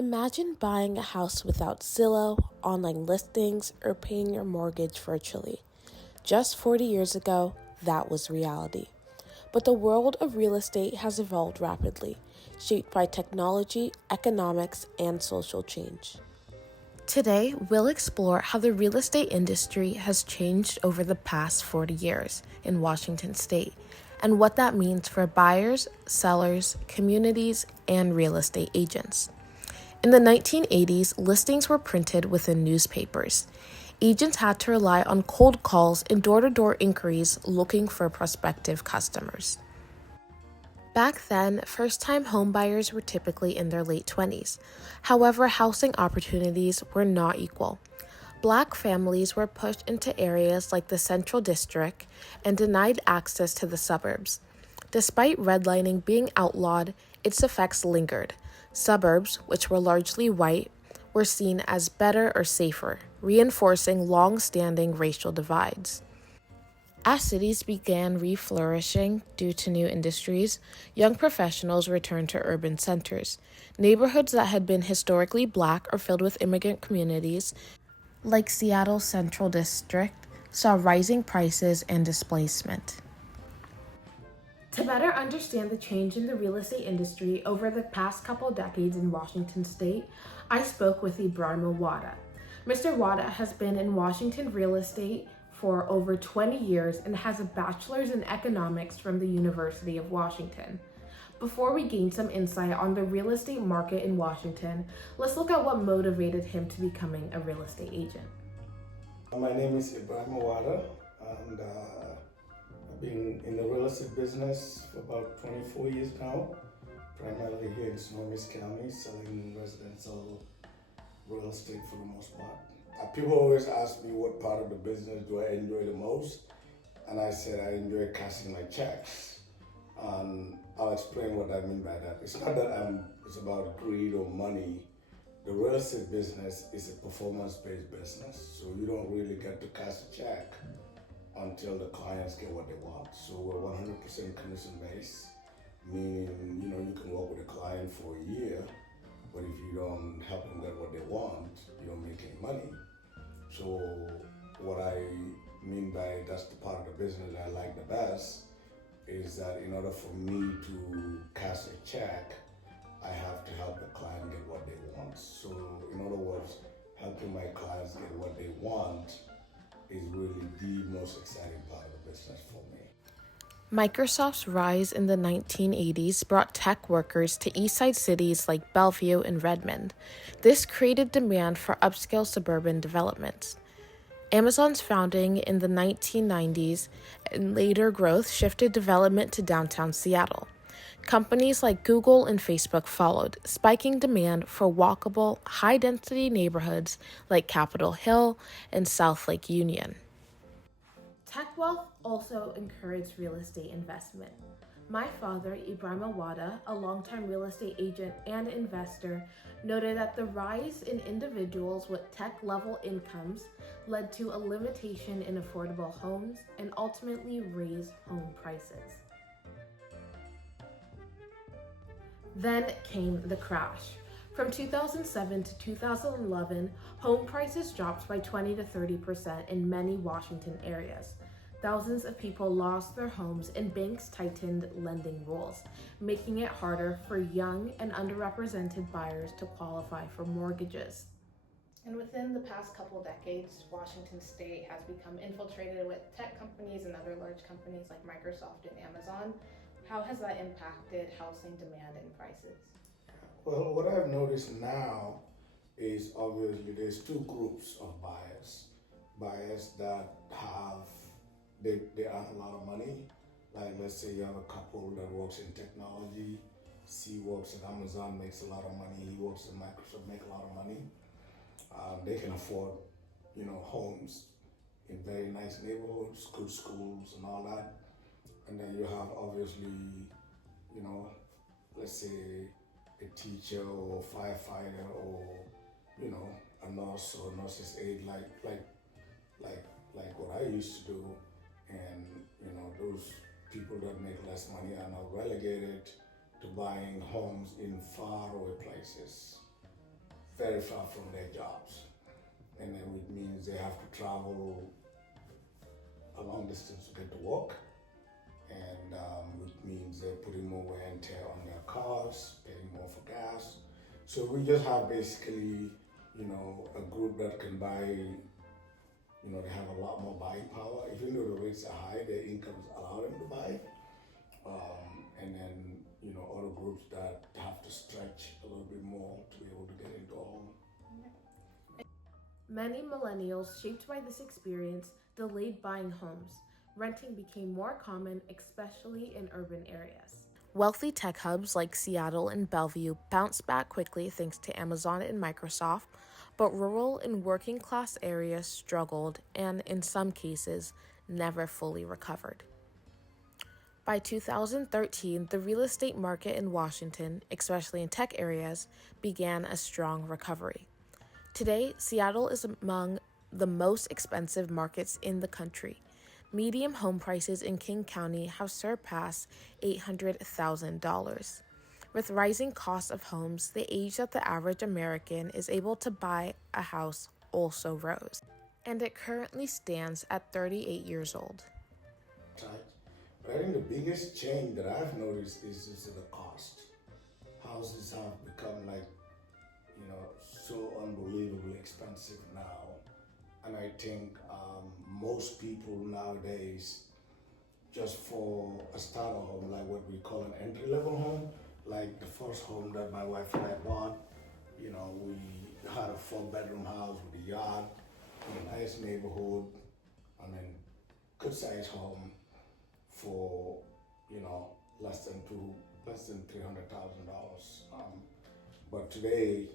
Imagine buying a house without Zillow, online listings, or paying your mortgage virtually. Just 40 years ago, that was reality. But the world of real estate has evolved rapidly, shaped by technology, economics, and social change. Today, we'll explore how the real estate industry has changed over the past 40 years in Washington state and what that means for buyers, sellers, communities, and real estate agents. In the 1980s, listings were printed within newspapers. Agents had to rely on cold calls and door-to-door inquiries looking for prospective customers. Back then, first-time homebuyers were typically in their late 20s. However, housing opportunities were not equal. Black families were pushed into areas like the Central District and denied access to the suburbs. Despite redlining being outlawed, its effects lingered. Suburbs, which were largely white, were seen as better or safer, reinforcing long-standing racial divides. As cities began re-flourishing due to new industries, young professionals returned to urban centers. Neighborhoods that had been historically black or filled with immigrant communities, like Seattle's Central District, saw rising prices and displacement. To better understand the change in the real estate industry over the past couple decades in Washington state, I spoke with Fatou Wadda. Mr. Wadda has been in Washington real estate for over 20 years and has a bachelor's in economics from the University of Washington. Before we gain some insight on the real estate market in Washington, let's look at what motivated him to becoming a real estate agent. My name is Fatou Wadda, and I've been in the real estate business for about 24 years now, primarily here in Snohomish County, selling residential real estate for the most part. People always ask me what part of the business do I enjoy the most, and I said I enjoy cashing my checks. And I'll explain what I mean by that. It's not that it's about greed or money. The real estate business is a performance-based business, so you don't really get to cash a check until the clients get what they want. So we're 100% commission-based, meaning you can work with a client for a year, but if you don't help them get what they want, you don't make any money. So what I mean by that's the part of the business I like the best is that in order for me to cash a check, I have to help the client get what they want. So in other words, helping my clients get what they want is really the most exciting part of the business for me. Microsoft's rise in the 1980s brought tech workers to eastside cities like Bellevue and Redmond. This created demand for upscale suburban developments. Amazon's founding in the 1990s and later growth shifted development to downtown Seattle. Companies like Google and Facebook followed, spiking demand for walkable, high-density neighborhoods like Capitol Hill and South Lake Union. Tech wealth also encouraged real estate investment. My father, Fatou Wadda, a longtime real estate agent and investor, noted that the rise in individuals with tech-level incomes led to a limitation in affordable homes and ultimately raised home prices. Then came the crash. From 2007 to 2011, home prices dropped by 20 to 30% in many Washington areas. Thousands of people lost their homes and banks tightened lending rules, making it harder for young and underrepresented buyers to qualify for mortgages. And within the past couple decades, Washington state has become infiltrated with tech companies and other large companies like Microsoft and Amazon. How has that impacted housing demand and prices? Well, what I've noticed now is obviously there's two groups of buyers. Buyers that they earn a lot of money. Like let's say you have a couple that works in technology. C works at Amazon, makes a lot of money. He works at Microsoft, make a lot of money. They can afford, homes in very nice neighborhoods, good schools and all that. And then you have obviously, let's say a teacher or firefighter or, a nurse or nurse's aide like what I used to do. And, those people that make less money are now relegated to buying homes in faraway places. very far from their jobs. And then it means they have to travel a long distance to get to work, and which means they're putting more wear and tear on their cars, paying more for gas. So we just have basically, a group that can buy, they have a lot more buying power. Even though the rates are high, their incomes allow them to buy. And then, other groups that have to stretch a little bit more to be able to get into a home. Many millennials shaped by this experience delayed buying homes. Renting became more common, especially in urban areas. Wealthy tech hubs like Seattle and Bellevue bounced back quickly thanks to Amazon and Microsoft, but rural and working class areas struggled and, in some cases, never fully recovered. By 2013, the real estate market in Washington, especially in tech areas, began a strong recovery. Today, Seattle is among the most expensive markets in the country. Median home prices in King County have surpassed $800,000. With rising costs of homes, the age that the average American is able to buy a house also rose, and it currently stands at 38 years old. But I think the biggest change that I've noticed is the cost. Houses have become so unbelievably expensive now. And I think most people nowadays, just for a starter home, like what we call an entry-level home, like the first home that my wife and I bought, we had a 4-bedroom house with a yard in a nice neighborhood, good sized home for, less than $300,000. But today,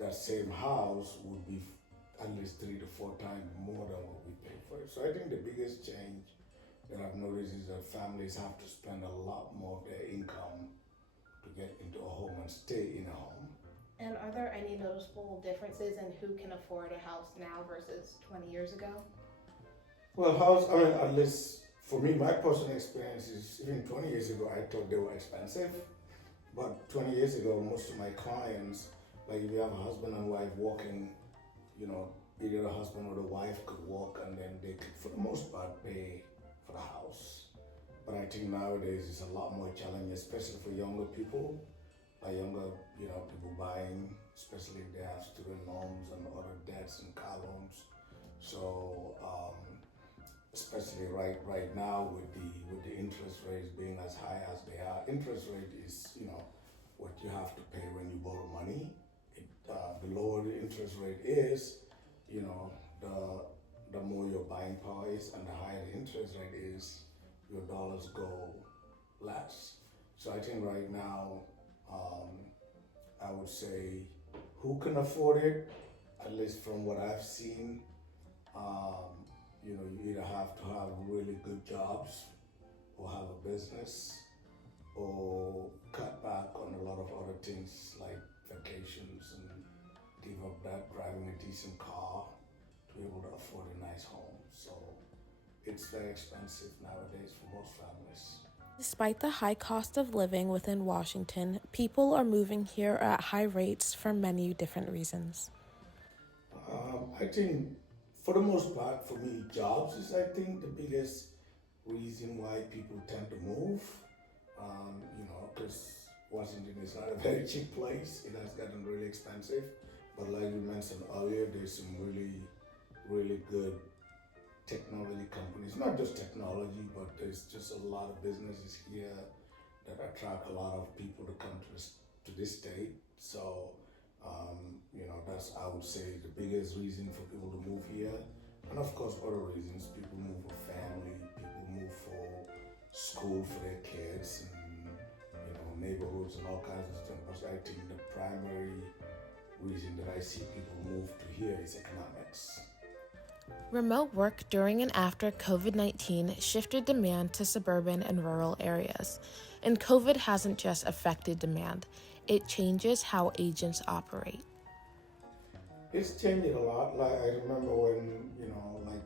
that same house would be at least 3 to 4 times more than what we pay for it. So I think the biggest change that I've noticed is that families have to spend a lot more of their income to get into a home and stay in a home. And are there any noticeable differences in who can afford a house now versus 20 years ago? Well, at least for me, my personal experience is even 20 years ago, I thought they were expensive. But 20 years ago, most of my clients, like if you have a husband and wife working, either the husband or the wife could work and then they could, for the most part, pay for the house. But I think nowadays it's a lot more challenging, especially for younger people, people buying, especially if they have student loans and other debts and car loans. So, especially right now with the interest rates being as high as they are, interest rate is, what you have to pay when you borrow money. The lower the interest rate is, the more your buying power is, and the higher the interest rate is, your dollars go less. So I think right now, I would say who can afford it, at least from what I've seen, you either have to have really good jobs or have a business or cut back on a lot of other things like vacations and give up that driving a decent car to be able to afford a nice home. So it's very expensive nowadays for most families. Despite the high cost of living within Washington, people are moving here at high rates for many different reasons. I think for the most part, for me, jobs is I think the biggest reason why people tend to move. Because Washington is not a very cheap place. It has gotten really expensive. But like you mentioned earlier, there's some really, really good technology companies. Not just technology, but there's just a lot of businesses here that attract a lot of people to come to this state. So, that's, I would say, the biggest reason for people to move here. And of course, other reasons. People move for family, people move for school for their kids, and neighborhoods and all kinds of stuff. But I think the primary reason that I see people move to here is economics. Remote work during and after COVID-19 shifted demand to suburban and rural areas. And COVID hasn't just affected demand, it changes how agents operate. It's changing a lot. Like I remember when,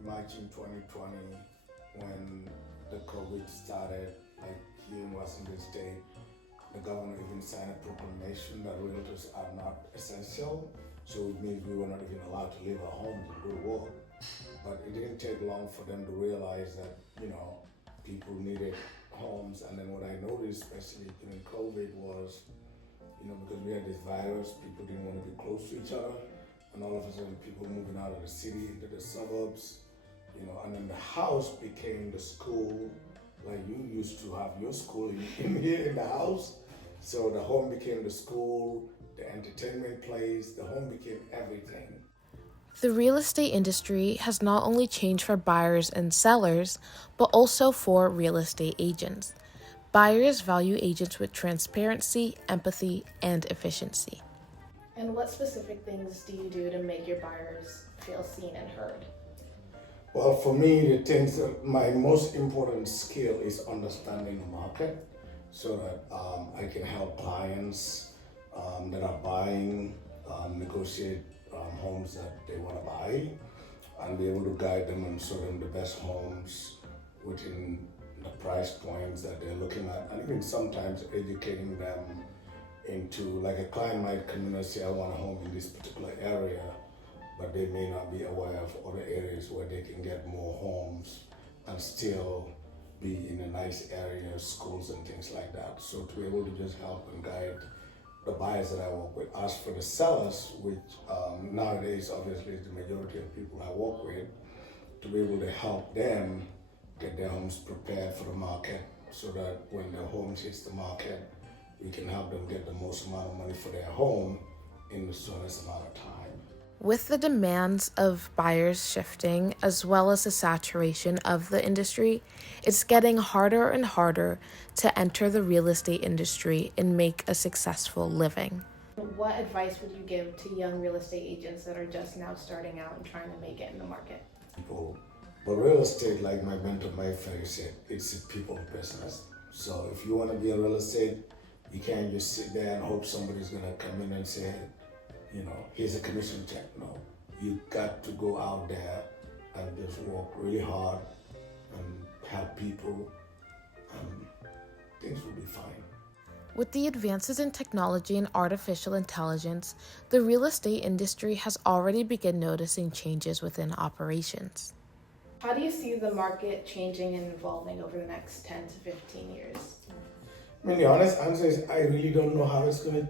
March in 2020, when the COVID started, like here in Washington State, the governor even signed a proclamation that realtors are not essential. So it means we were not even allowed to leave our homes and go to work. But it didn't take long for them to realize that, people needed homes. And then what I noticed, especially during COVID, was, because we had this virus, people didn't want to be close to each other. And all of a sudden, people moving out of the city into the suburbs, and then the house became the school. Like you used to have your school in here in the house. So the home became the school, the entertainment place, the home became everything. The real estate industry has not only changed for buyers and sellers, but also for real estate agents. Buyers value agents with transparency, empathy, and efficiency. And what specific things do you do to make your buyers feel seen and heard? Well, for me, the things that my most important skill is understanding the market so that I can help clients that are buying negotiate homes that they want to buy and be able to guide them and show them the best homes within the price points that they're looking at, and even sometimes educating them into, like, a client might come in and say, I want a home in this particular area, but they may not be aware of other areas where they can get more homes and still be in a nice area, schools and things like that. So to be able to just help and guide the buyers that I work with. As for the sellers, which nowadays obviously is the majority of people I work with, to be able to help them get their homes prepared for the market so that when their home hits the market, we can help them get the most amount of money for their home in the shortest amount of time. With the demands of buyers shifting, as well as the saturation of the industry, it's getting harder and harder to enter the real estate industry and make a successful living. What advice would you give to young real estate agents that are just now starting out and trying to make it in the market? But real estate, like my mentor Mike Ferry said, it's a people business. So if you want to be a real estate, you can't just sit there and hope somebody's going to come in and say, here's a commission check. No, you got to go out there and just work really hard and help people, and things will be fine. With the advances in technology and artificial intelligence, the real estate industry has already begun noticing changes within operations. How do you see the market changing and evolving over the next 10 to 15 years? I mean, the honest answer is I really don't know how it's going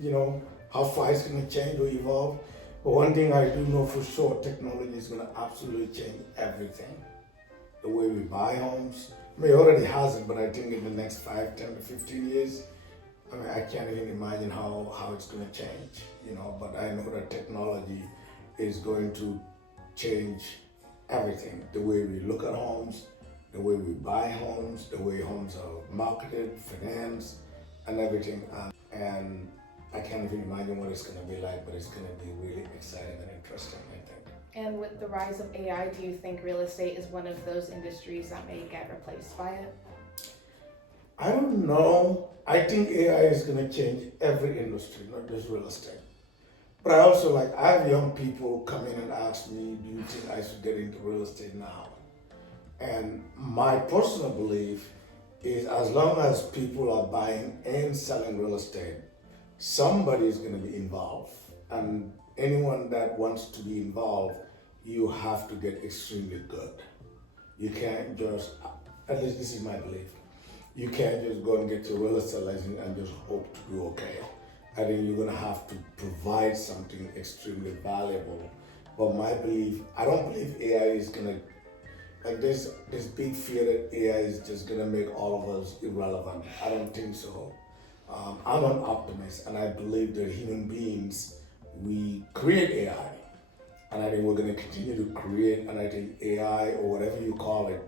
to, how far it's going to change or evolve. But one thing I do know for sure, technology is going to absolutely change everything. The way we buy homes. I mean, it already has it, but I think in the next 5, 10 to 15 years, I can't even imagine how it's going to change, But I know that technology is going to change everything. The way we look at homes, the way we buy homes, the way homes are marketed, financed, and everything. And I can't even imagine what it's going to be like, but it's going to be really exciting and interesting, I think. And with the rise of AI, do you think real estate is one of those industries that may get replaced by it? I don't know. I think AI is going to change every industry, not just real estate. But I also I have young people come in and ask me, do you think I should get into real estate now? And my personal belief is as long as people are buying and selling real estate, somebody is going to be involved. And anyone that wants to be involved, you have to get extremely good. You can't just, at least this is my belief, you can't just go and get your real estate license and just hope to do okay. I think you're going to have to provide something extremely valuable. But my belief, I don't believe AI is going to, there's this big fear that AI is just going to make all of us irrelevant. I don't think so. I'm an optimist, and I believe that human beings, we create AI. And I think we're going to continue to create, and I think AI, or whatever you call it,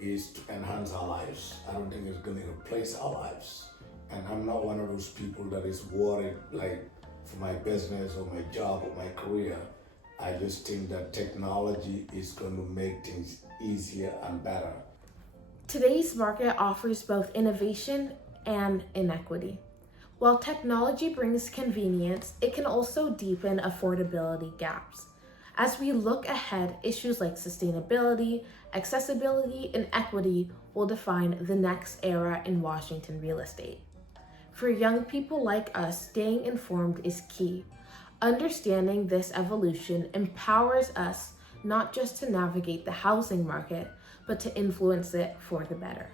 is to enhance our lives. I don't think it's going to replace our lives. And I'm not one of those people that is worried, for my business or my job or my career. I just think that technology is going to make things easier and better. Today's market offers both innovation and inequity. While technology brings convenience, it can also deepen affordability gaps. As we look ahead, issues like sustainability, accessibility, and equity will define the next era in Washington real estate. For young people like us, staying informed is key. Understanding this evolution empowers us not just to navigate the housing market, but to influence it for the better.